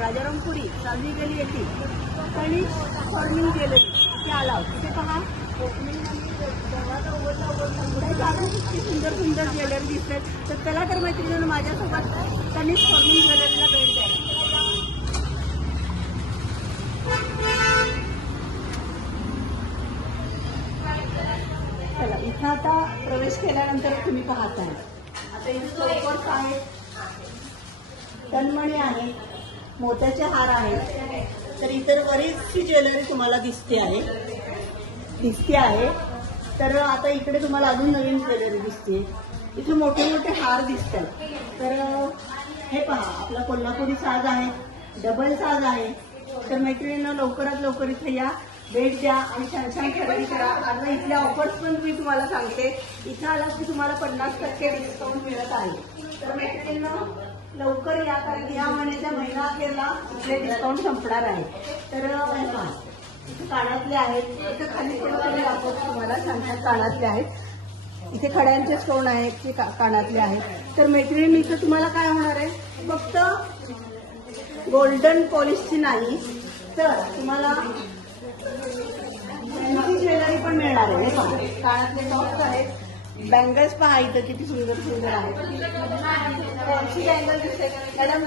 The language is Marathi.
राजारामपुरी सावली गेली येथील. त्यांनी फॉर्मिंग ज्वेलरी इथे आला. तिथे पहा. इतकी सुंदर सुंदर ज्वेलरी दिसतात. तर चला तर मैत्रिणीनं माझ्यासोबत त्यांनी फॉर्मिंग ज्वेलरीला भेट द्या. चला इथं आता प्रवेश केल्यानंतर तुम्ही पाहताय. आता इथे चौकट आहे. तन्मणी आहे. मोत्याचे हार आहेत. तर इतर बरीचशी ज्वेलरी तुम्हाला दिसते आहे. दिसते आहे. तर आता इकडे तुम्हाला अजून नवीन ज्वेलरी दिसते. इथे मोठे मोठे हार दिसतात. तर हे पहा आपला कोल्हापुरी साज आहे. डबल साज आहे. तर मैत्रिणींना लवकरात लवकर इथे या. भेट द्या आणि छान छान खरेदी करा. आता इथल्या ऑफर्स पण मी तुम्हाला सांगते. इथं आलात की तुम्हाला पन्नास टक्के डिस्काउंट मिळत आहे. तर मैत्रिणींना लवकर या कारण या महिन्याच्या महिना अखेरला इथले डिस्काउंट संपणार आहे. तर कानातले आहेत. इथे खाली पण दाखवतो तुम्हाला सांगतात कानातले आहेत. इथे खड्यांचे स्टोन आहेत ते का- कानातले आहेत. तर मैत्रिणी इथं तुम्हाला काय होणार आहे? फक्त गोल्डन पॉलिशची नाही तर तुम्हाला ज्वेलरी पण मिळणार आहे. कानातले टॉप्स आहेत. बँगल्स पहा इथं किती सुंदर सुंदर आहेत. कोणती बँगल दिसते? मॅडम